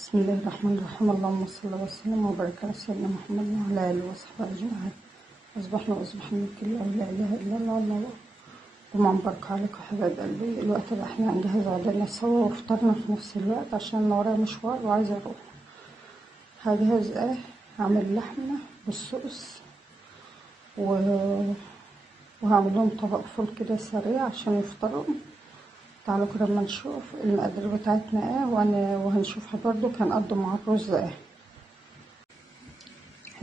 بسم الله الرحمن الرحيم. اللهم صل وسلم وبارك على سيدنا محمد وعلى اله وصحبه اجمعين. اصبحنا واصبح من كل لا اله الا الله الله. وما مبارك عليكم يا حبايب قلبي. الوقت ده احنا هنجهز عدلنا سوا وفطرنا في نفس الوقت عشان انا ورايا مشوار وعايزه اروح. هجهز هعمل لحمه بالصوص وهعمل لهم طبق فول كده سريع عشان يفطروا. تعالوا كده اما نشوف المقادير بتاعتنا وهنشوفها برضو هنقضوا مع الرز احنا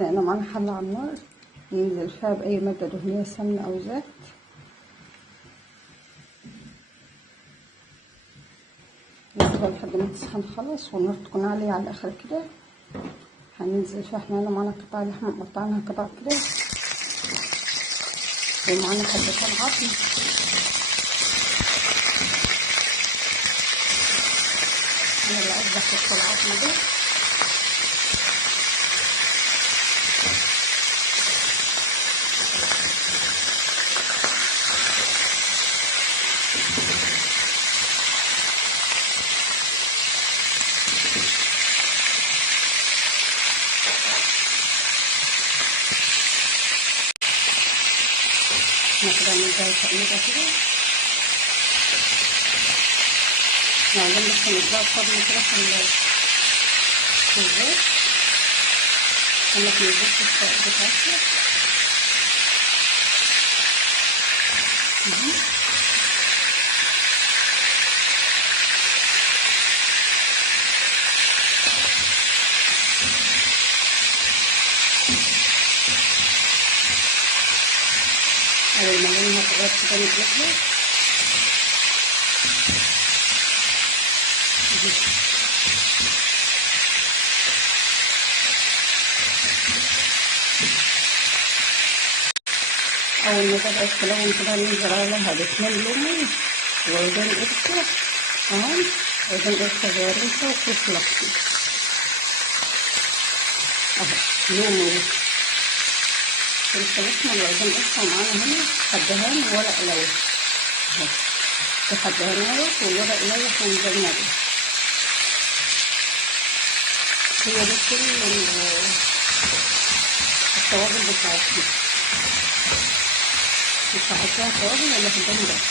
هنا معانا حلة على النار ينزل فيها بأي مادة دهنية سمنة أو زيت. نسيبها لحد ما تسخن خالص والنار تكون عالية على الآخر كده. هننزل فيها احنا هنا معانا قطع لحمة مقطعينها قطع كده ومعانا حبتين عظم. أنا اللي عايزة أحط العظم ده كده نبدأ تقليبها كده. عايزين بس نبدأ الصدمة كده في الزيت عشان ما تنزلش السائل بتاعتها. أول ما لونها تغير كده نقلبها. أول ما بدأت تلون كده ننزل عليها باتنين ليمون وعودين قرفة أهو، عودين قرفة صغيرين كده وفلفل أخضر أهو، ليمون فلفل أسمر وعودين قرفة. ومعانا هنا حبهان وورق لوز أهو، في حبهان اهوت والورق لوز ونزلنا بيه. هي دي كل التوابل بتاعتنا. مش هحطها توابل ولا حبهان بس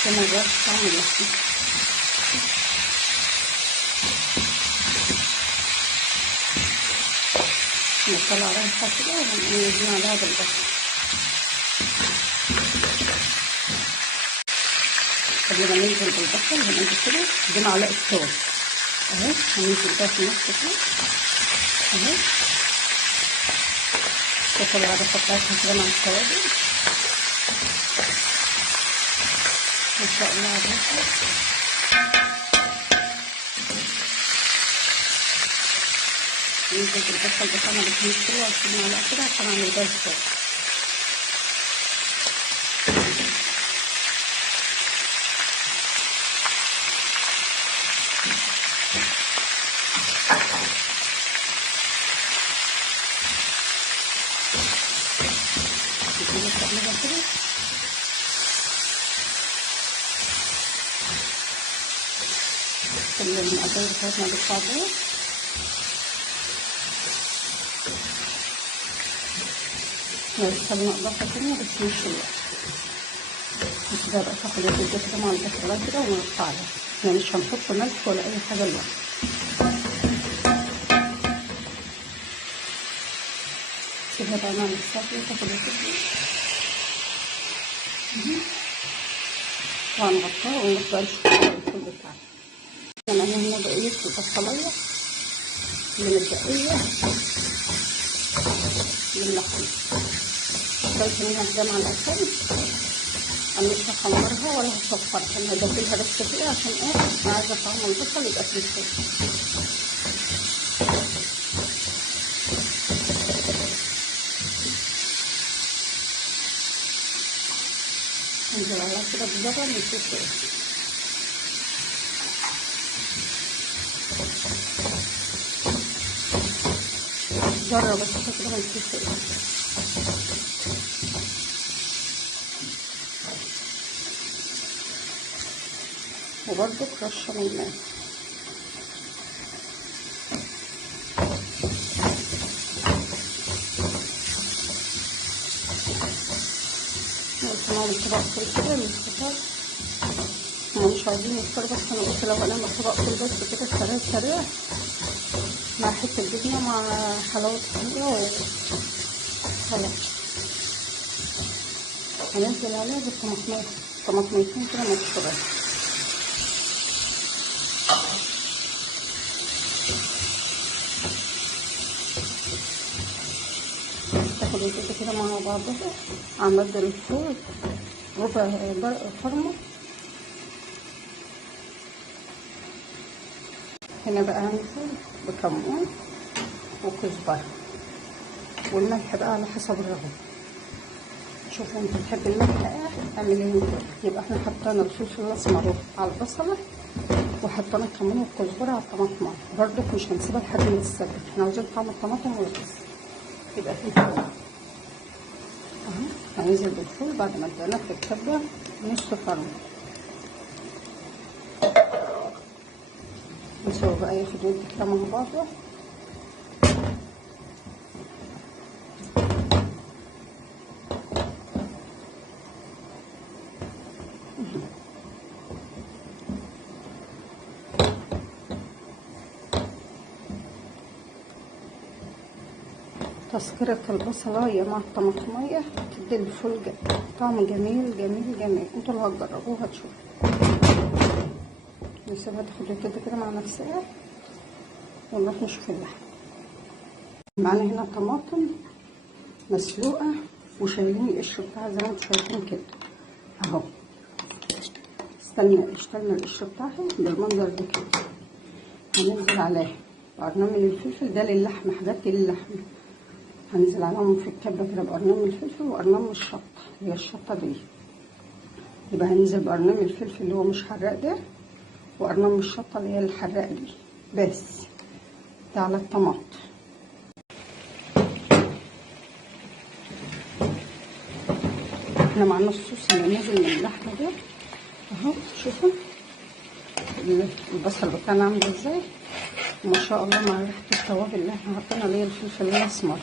عشان ميبقاش طعم اللحمة. نطلع ريحة كده وننزل عليها بالبصل. قبل ما ننزل بالبصل هننزل كده دي معلقة توم اهي، هننزل بيها في النص كده اهي. تاخد على خطواتها كده مع التوابل ما شاء الله عليها. ننزل بالبصل بتاعنا باتنين كيلو وعشرين معلقة كده عشان اعمل بيها الصوص. نقلبها كده كل المقادير بتاعتنا بالطابع. لسه بنقضفها تانية بس مش الوقت كده بقى تاخد الزيت كده مع البصلات كده ونقطعها. احنا مش هنحط ملح ولا أي حاجة دلوقتي. سيبها بقى مع الصلصة تاخد الزيت وهنغطيها ونبدأ نشوف الفول بتاعنا. أنا هنا بقيت البصلاية من الدقية للحمة شلت منها الجامعة الأساسي. أنا مش هحمرها ولا هصفرها، أنا هدخلها بس فيها عشان أنا عايزة طعم البصل يبقى في الفول. انزل عليها كده بذرة من الفلفل ذرة بس كده من الفلفل وبرده رشة من الماء. طبق فول كده للفطار. هما مش عايزين يفطروا، بس انا قلت لو هنعمل طبق فول بس كده سريع سريع مع حته جبنه مع حلاوه طحينه وخلاص. هننزل عليها بالطماطمية، طماطميتين كده مبشورين. تاخد الزبدة كده مع بعضها على مد الفول ربع فرمة. هنا بقى هنزل بكمون وكزبرة والملح بقى على حسب الرغبة. شوفوا انت بتحب الملح ايه اعملي كده. يبقى احنا حطينا الفلفل الاسمر على البصله وحطينا الكمون والكزبره على الطماطم برضو مش هنسيبها لحد ما تتسبك. احنا عاوزين طعم الطماطم والبصل يبقى فيه كده اهو. هننزل بالفول بعد ما اديناه في الكبه نص فرن. نسيبه بقى ياخد ودي كده مع بعضه. تسكرة البصلاية مع الطماطمية تدي الفول طعم جميل جميل جميل. انتوا اللي هتجربوها هتشوفوا. نسيبها تاخد كده كده مع نفسها ونروح نشوف اللحم. معانا هنا طماطم مسلوقة وشايلين القشر بتاعها زي ما انتوا شايفين كده اهو. اشتلنا القشر بتاعها بالمنظر ده كده. هننزل عليها بقرنمل الفلفل ده للحمة، حاجات للحمة. هنزل عليهم في الكبه كده بقرنمل الفلفل وقرنمل الشطه اللي هي الشطه دي. يبقى هننزل بقرنمل الفلفل اللي هو مش حراق ده وقرنمل الشطه اللي هي الحراق دي بس. ده على الطماط. احنا معانا الصوص اللي نازل من اللحمه ده اهو. شوفوا البصل بتاعنا عامل ازاي ما شاء الله، مع ريحه التوابل اللي احنا حاطينها اللي هي الفلفل الاسمر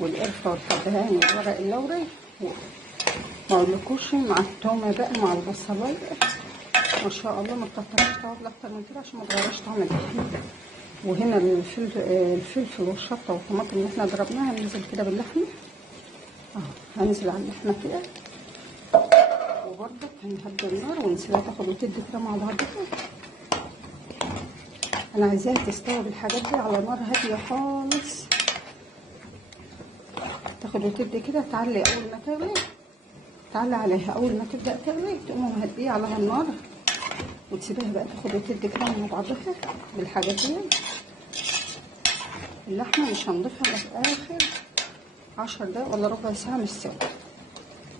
والقرفه والحبهان والورق اللوري. ما اقولكوش مع التومه بقى مع البصلايه ما شاء الله. ما تكترش توابل اكتر من كده عشان ما تغيرش طعم اللحمه. وهنا الفلفل والشطه والطماطم اللي احنا ضربناها هننزل كده باللحمه اهو. هننزل على اللحمه كده وبرضك هنهدي النار ونسيبها تاخد وتدي كده مع بعضها. انا عايزاها تستوي بالحاجات دي على نار هاديه خالص، تاخد وتدي كده. تعلي اول ما تغلي، تعلي عليها اول ما تبدا تغلي تقوم مهديه عليها النار وتسيبها بقى تاخد وتدي كده مع بعضها بالحاجات دي. اللحمه مش هنضيفها الا في اخر 10 دقايق ولا ربع ساعه من السوا.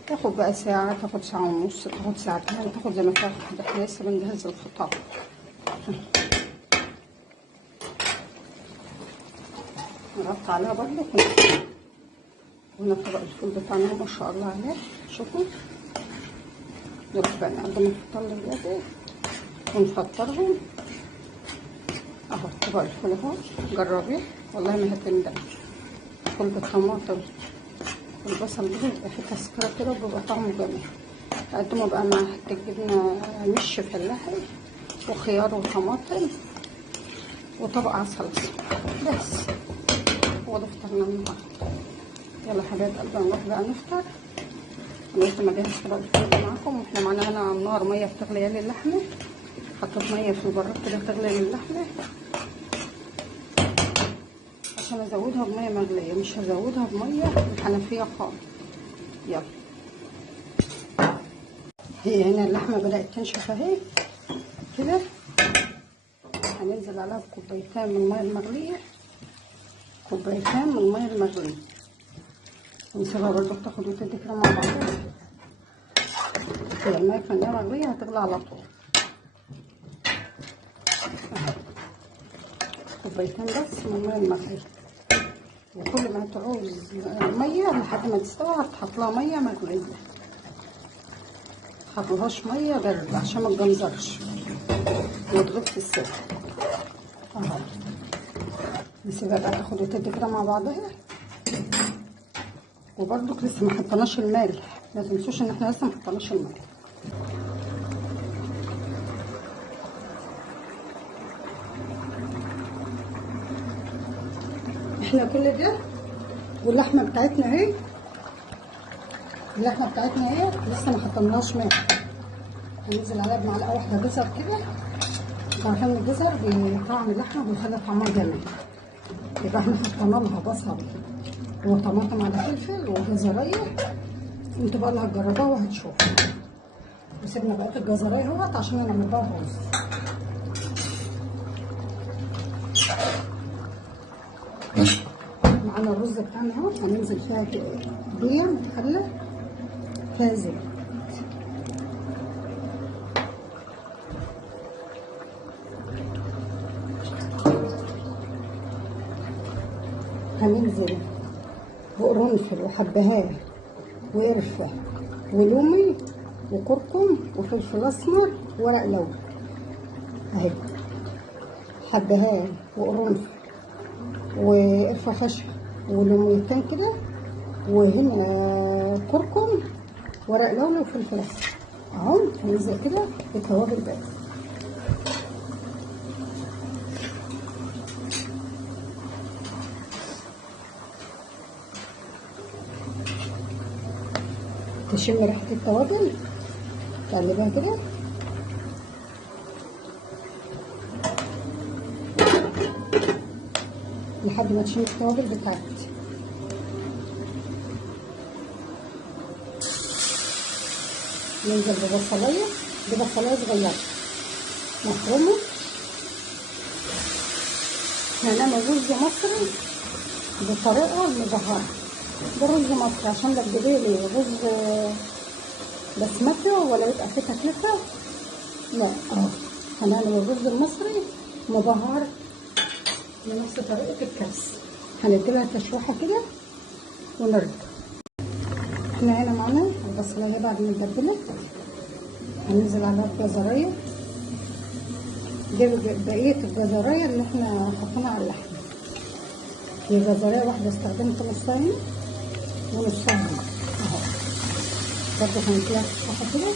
تاخد بقى ساعه، تاخد ساعه ونص، تاخد ساعتين، تاخد زي ما تاخد. احنا لسه بنجهز الفطار. نغطي عليها برضه. هنا طبق الفول بتاعنا ما شاء الله عليه. شوفوا نروح بقى نقدم الفطار للولاد ونفطرهم اهو. طبق الفول اهو، جربيه والله ما هتندم. فول بالطماطم والبصل ده بيبقى فيه تسكره كده وبيبقى طعمه جميل. تقدموا بقى مع حته جبنه مش فلاحي وخيار وطماطم وطبق عسل بس. هو ده فطرنا النهارده. يلا حبايب قلبي نروح بقى نفطر. انا لسه ما جهزتش طبق الفول معاكم. واحنا معانا هنا على النار ميه بتغلي للحمه. حطيت ميه في البراد كده تغلي للحمه عشان ازودها بميه مغليه، مش هزودها بميه الحنفيه خالص. يلا هي هنا اللحمه بدات تنشف اهي كده. هننزل عليها بكوبايتين من الميه المغليه، كوبايتين من الميه المغليه ونسيبها برضه تاخد وتدي كده مع بعضها. هي الميه في الميه المغليه هتغلي على طول اهو. كوبايتين بس من الميه المغليه. وكل ما تعوز ميه لحد ما تستوي هتحط لها ميه مغليه، متحطلهاش ميه بارده عشان ما تجمزرش وتغيب في السوا اهو. نسيبها بقى تاخد وتدي كده مع بعضها. وبرضك لسه ما حطيناش الملح، ما تنسوش ان احنا لسه محطناش الميه. احنا كل ده واللحمه بتاعتنا اهي، اللحمه بتاعتنا اهي لسه ما حطيناش ماء. هننزل عليها بمعلقه واحده جزر كده، عشان الجزر بطعم اللحمه بيخلي طعمها جميل. يبقى احنا حطينا لها بصل وطماطم على فلفل وجزريه. انتوا بقى اللي هتجربوها وهتشوفوا. وسيبنا بقيه الجزريه اهوت عشان انا بقى الرز. معانا الرز بتاعنا اهو، هننزل فيها دي حله فيها زيت. هننزل بقرنفل وحبهان وقرفه ولومي وكركم وفلفل اسمر وورق لورا اهي، حبهان وقرنفل وقرفه خشب ولوميتين كده، وهنا كركم ورق لورا وفلفل اسمر اهو. هننزل كده بالتوابل بس. تشم ريحة التوابل، تقلبها كده لحد ما تشم التوابل بتاعتي. ننزل ببصلاية، دي بصلاية صغيرة مفرومة. هنعمل رز مصري بطريقة مزهرة. ده رز مصري عشان لا تجيبيلي رز بسمتي ولا يبقى فيه تكلفة، لا هنعمل الرز المصري مبهر بنفس طريقة الكبس. هنديلها تشويحة كده ونرجع. احنا هنا معانا البصلاية بعد ما اتبلت، هننزل عليها الجزرية. دي بقية الجزرية اللي احنا حطيناها على اللحمة. في جزرية واحدة استخدمت نصها هنا ونصها هنا اهو. برضه هنديلها تشويحة كده.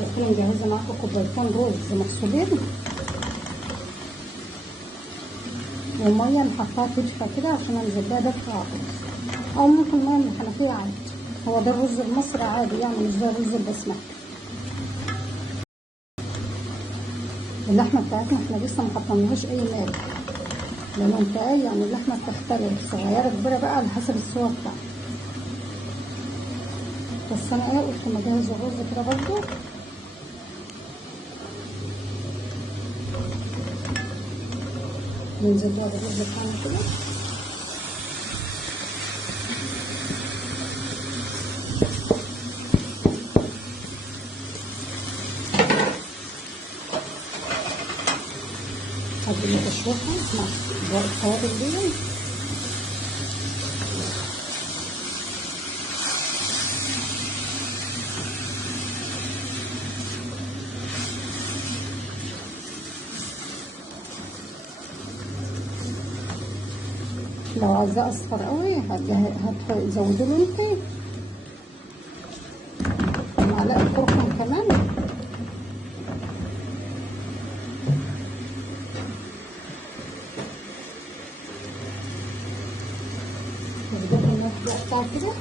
وكنا مجهزة معاكم كوبايتين رز مغسولين ومية نحطها تدفى كده عشان انزل بيها دفى على الرز، او ممكن مية من الحنفية عادي. هو ده الرز المصري عادي يعني، مش زي الرز البسمتي. اللحمة بتاعتنا احنا لسه محطناهاش اي مالح، لان انت يعني اللحمة بتختلف صغيرة كبيرة بقى على حسب السوا بتاعها. بس انا قلت ما اجهز الرز كده برضه. ننزل بقى بالرز بتاعنا كده. هديله تشويحة مع التوابل دي. لو عايزاه اصفر قوي هتزودوا له انتي معلقه كركم كمان. نظبط الملح بتاعه كده.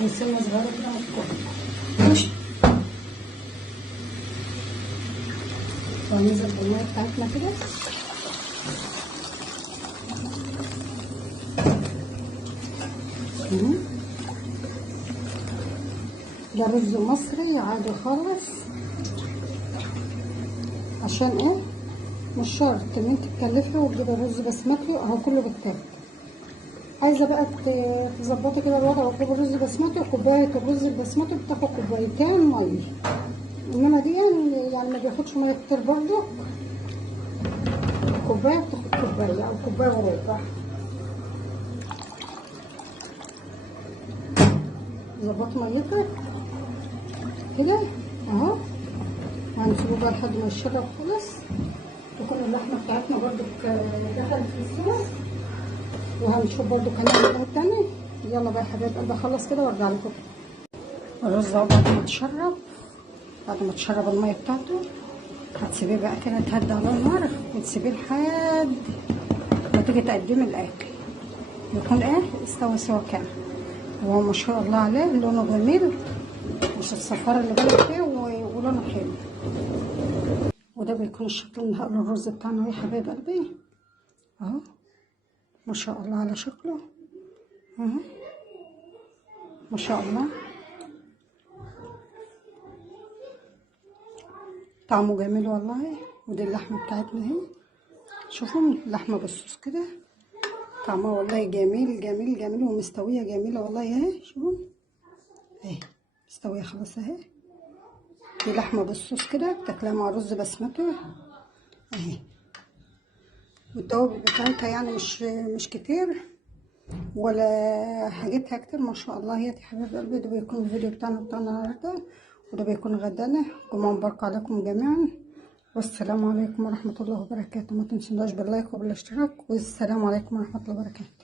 وسنة صغيرة كده متكون. وهننزل بالمية بتاعتنا كده. ده رز مصري عادي خالص. عشان ايه؟ مش شرط ان انت تكلفي وتجيبي رز بسمتي، اهو كله بالتالي. عايزه بقى تظبطي كده الوضع وتجيبي رز بسمتي، وكوبايه الرز البسمتي بتاخد كوبايتين ميه، انما دي يعني ما بياخدش ميه كتير برضه. كوبايه بتاخد كوبايه او كوبايه وربع. ظبط ميتك كده اهو، وهنسيبه بقى لحد ما يشرب خالص، تكون اللحمه بتاعتنا برضو دخلت في السوا، وهنشوف برضو كمان تاني. يلا بقى يا حبايب قلبي اخلص كده وارجع لكم. الرز اهو بعد ما تشرب الميه بتاعته هتسيبيه بقى كده تهدى على النار، وتسيبيه لحد ما تيجي تقدمي الاكل يكون استوى سوا كامل. وهو ما شاء الله عليه لونه جميل، مش الصفار اللي بالك فيه، ولونه حلو. وده بيكون الشكل النهائي للرز بتاعنا يا حبايب قلبي اهو، ما شاء الله على شكله اهو، ما شاء الله طعمه جميل والله. ودي اللحمه بتاعتنا اهي، شوفوا اللحمه بالصوص كده طعمها والله جميل جميل جميل، ومستويه جميله والله اهي. شوفوا اهي مستويه خلاص اهي. دي لحمه بالصوص كده بتاكلها مع رز بسمته اهي، والتوابل بتاعتها يعني مش كتير ولا حاجتها كتير ما شاء الله. هي دي حبايب قلبي، ده بيكون الفيديو بتاعنا النهارده، وده بيكون غدانا. جمعة مباركة عليكم جميعا، والسلام عليكم ورحمة الله وبركاته. ما تنسوناش باللايك وبالاشتراك، والسلام عليكم ورحمة الله وبركاته.